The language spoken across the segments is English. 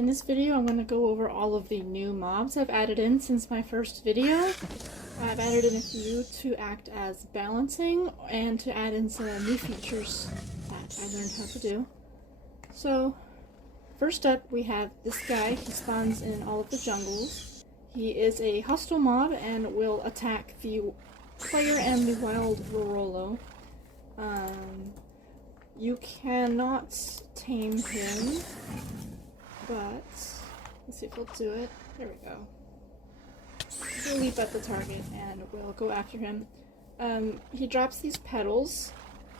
In this video, I'm going to go over all of the new mobs I've added in since my first video. I've added in a few to act as balancing and to add in some new features that I learned how to do. So, first up we have this guy. He spawns in all of the jungles. He is a hostile mob and will attack the player and the wild Rorolo. You cannot tame him, but let's see if he'll do it. There we go. He'll leap at the target and we'll go after him. He drops these petals,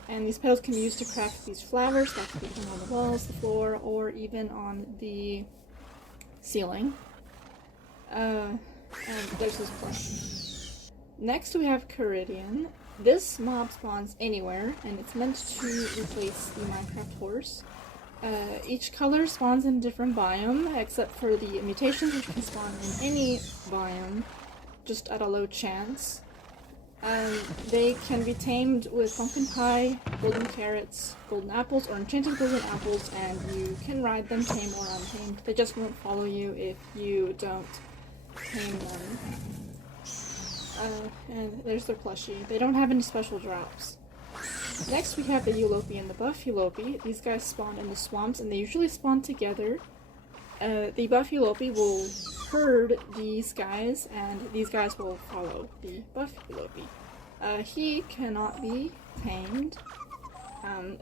and these petals can be used to craft these flowers that can be on the walls, the floor, or even on the ceiling. And there's his plush. Next we have Caridian. This mob spawns anywhere, and it's meant to replace the Minecraft horse. Each color spawns in a different biome, except for the mutations, which can spawn in any biome, just at a low chance. They can be tamed with pumpkin pie, golden carrots, golden apples, or enchanted golden apples, and you can ride them tame or untamed. They just won't follow you if you don't tame them. And there's their plushie. They don't have any special drops. Next we have the Ulopi and the buff Ulopi. These guys spawn in the swamps and they usually spawn together. The buff Ulopi will herd these guys and these guys will follow the buff Ulopi. He cannot be tamed,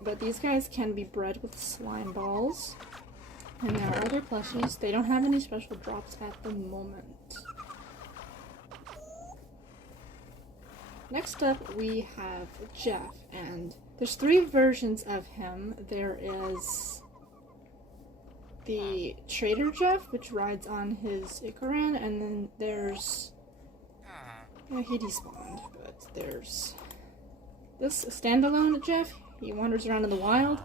but these guys can be bred with slime balls. And there are other plushies. They don't have any special drops at the moment. Next up we have Jeff, and there's 3 versions of him. There is the Trader Jeff, which rides on his Icaran, and then there's... he despawned, but there's this standalone Jeff. He wanders around in the wild,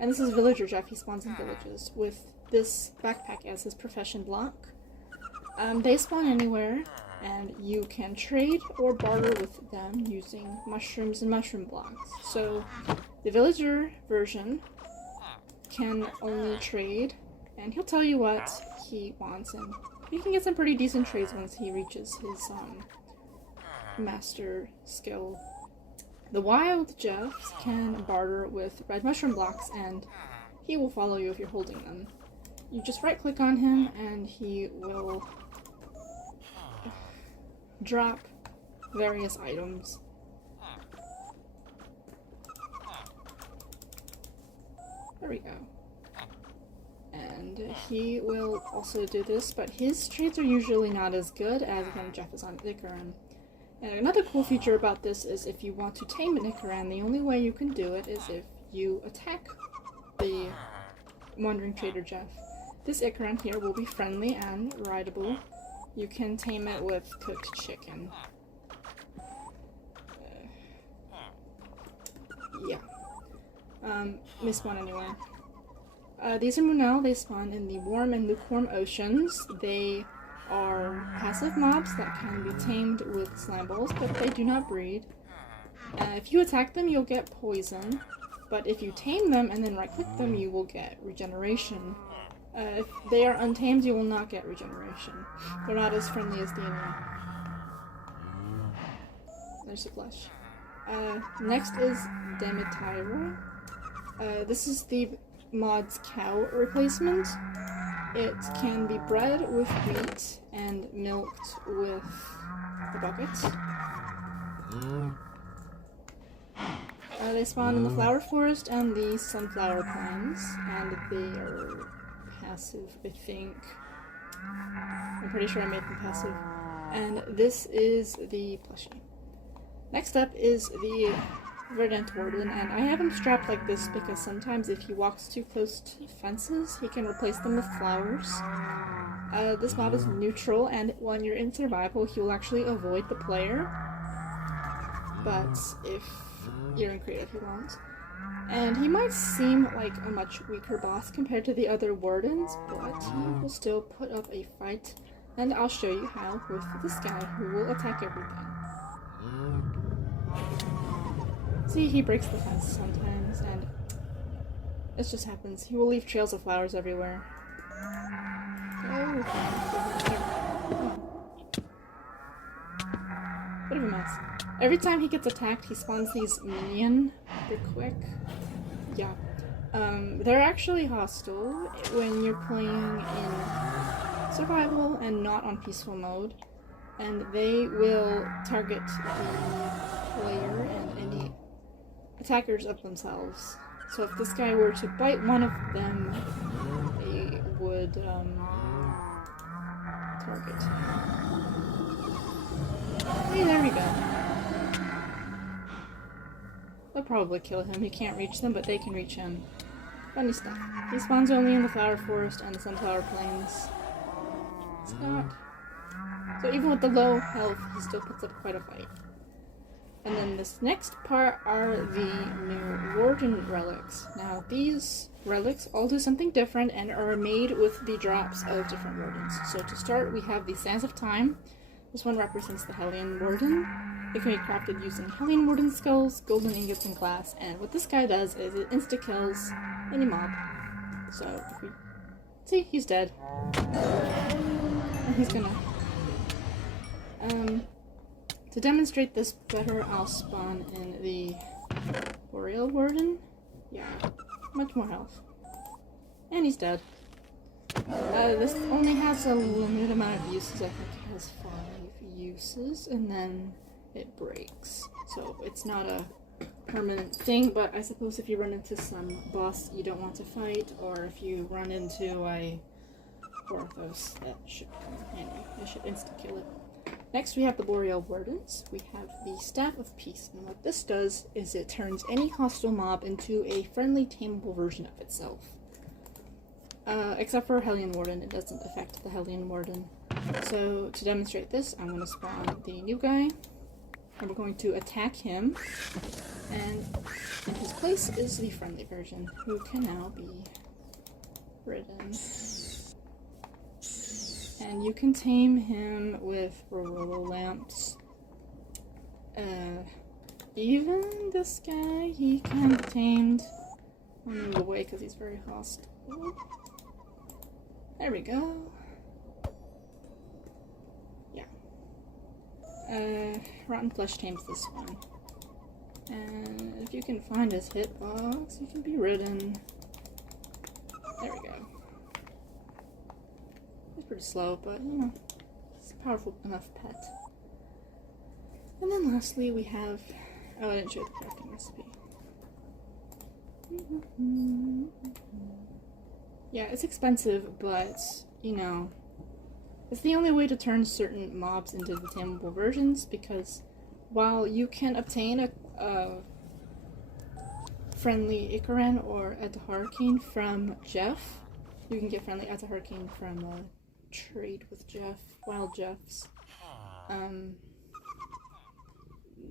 and this is Villager Jeff. He spawns in villages with this backpack as his profession block. They spawn anywhere, and you can trade or barter with them using mushrooms and mushroom blocks. So the villager version can only trade, and he'll tell you what he wants, and you can get some pretty decent trades once he reaches his master skill. The wild Jeff can barter with red mushroom blocks, and he will follow you if you're holding them. You just right click on him and he will drop various items. There we go. And he will also do this, but his trades are usually not as good as when Jeff is on Icaran. And another cool feature about this is if you want to tame an Icaran, the only way you can do it is if you attack the Wandering Trader Jeff. This Icaran here will be friendly and rideable. You can tame it with cooked chicken. They spawn anywhere. These are Munel. They spawn in the warm and lukewarm oceans. They are passive mobs that can be tamed with slime balls, but they do not breed. If you attack them, you'll get poison, but if you tame them and then right-click them, you will get regeneration. If they are untamed, you will not get regeneration. They're not as friendly as the enemy. There's a flush. Next is Demetira. This is the mod's cow replacement. It can be bred with wheat and milked with the buckets. They spawn in the flower forest and the sunflower plains, and they are passive, I think. I'm pretty sure I made them passive. And this is the plushie. Next up is the Verdant Warden, and I have him strapped like this because sometimes if he walks too close to fences, he can replace them with flowers. This mob is neutral, and when you're in survival, he will actually avoid the player. But if you're in creative, he won't. And he might seem like a much weaker boss compared to the other wardens, but he will still put up a fight, and I'll show you how with this guy who will attack everything. See, he breaks the fence sometimes, and it just happens. He will leave trails of flowers everywhere. Bit of a mess. Every time he gets attacked, he spawns these minion. They're quick. Yeah. They're actually hostile when you're playing in survival and not on peaceful mode. And they will target the player and any attackers of themselves. So if this guy were to bite one of them, they would target. Hey, there we go. They'll probably kill him. He can't reach them, but they can reach him. Funny stuff. He spawns only in the flower forest and the sunflower plains. Scott. So even with the low health, he still puts up quite a fight. And then this next part are the new warden relics. Now these relics all do something different and are made with the drops of different wardens. So to start, we have the Sands of Time. This one represents the Hellion Warden. It can be crafted using Hellion Warden skulls, golden ingots, and glass. And what this guy does is it insta-kills any mob. So if we see, he's dead. And he's gonna to demonstrate this better, I'll spawn in the Boreal Warden. Yeah, much more health. And he's dead. This only has a limited amount of uses. I think it has 5 uses, and then it breaks. So it's not a permanent thing, but I suppose if you run into some boss you don't want to fight, or if you run into a Porthos, that should come in handy. I should insta-kill it. Next, we have the Boreal Wardens. We have the Staff of Peace, and what this does is it turns any hostile mob into a friendly, tameable version of itself. Except for Hellion Warden, it doesn't affect the Hellion Warden. So, to demonstrate this, I'm going to spawn the new guy, and we're going to attack him, and in his place is the friendly version, who can now be ridden. And you can tame him with Rolo lamps. Even this guy, he can be tamed. I'll move away because he's very hostile. There we go. Yeah. Rotten Flesh tames this one. And if you can find his hitbox, you can be ridden. There we go. He's pretty slow, but you know, it's a powerful enough pet. And then lastly we have, oh, I didn't show the crafting recipe. Yeah, it's expensive, but you know, it's the only way to turn certain mobs into the tameable versions, because while you can obtain a friendly Icaran or Ataharkine from Jeff, you can get friendly Ataharkine from trade with Jeff, Wild Jeffs.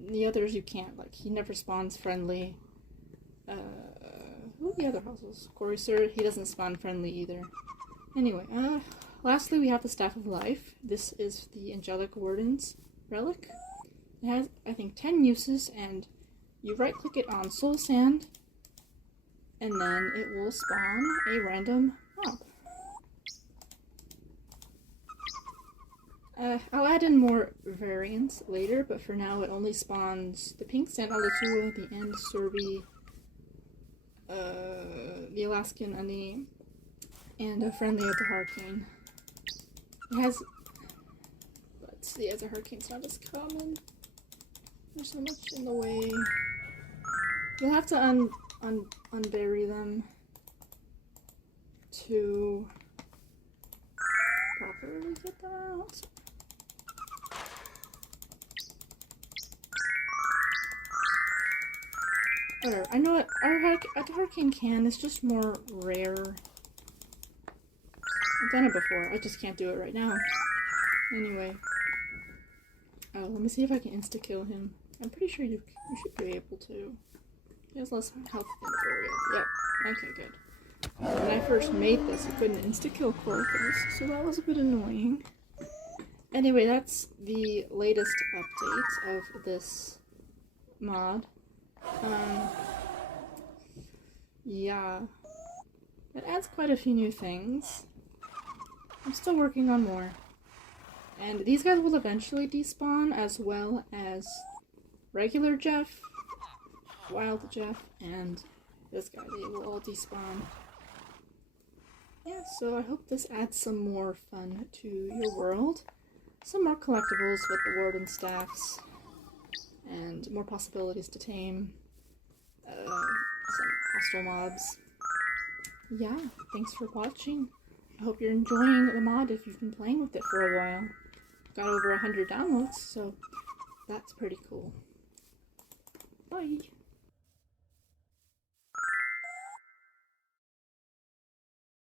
The others you can't, like, he never spawns friendly. Who are the other houses? Coruscant, he doesn't spawn friendly either. Anyway, lastly we have the Staff of Life. This is the Angelic Warden's relic. It has, I think, 10 uses, and you right click it on Soul Sand, and then it will spawn a random mob. I'll add in more variants later, but for now it only spawns the pink sand Alatua, the End Serbi, the Alaskan Ani, and a friendly Ataharkine. It has, let's see, Ataharkine's not as common. There's so much in the way. You'll have to unbury them to properly get them out. Whatever, I know a hurricane can is just more rare. I've done it before, I just can't do it right now. Anyway. Oh, let me see if I can insta-kill him. I'm pretty sure you should be able to. He has less health than the Boreal. Yep, okay, good. When I first made this, I couldn't insta-kill Corvus, so that was a bit annoying. Anyway, that's the latest update of this mod. Yeah. It adds quite a few new things. I'm still working on more. And these guys will eventually despawn, as well as regular Jeff, Wild Jeff, and this guy. They will all despawn. Yeah, so I hope this adds some more fun to your world. Some more collectibles with the warden staffs, and more possibilities to tame some hostile mobs. Yeah, thanks for watching. I hope you're enjoying the mod if you've been playing with it for a while. Got over 100 downloads, so that's pretty cool. Bye!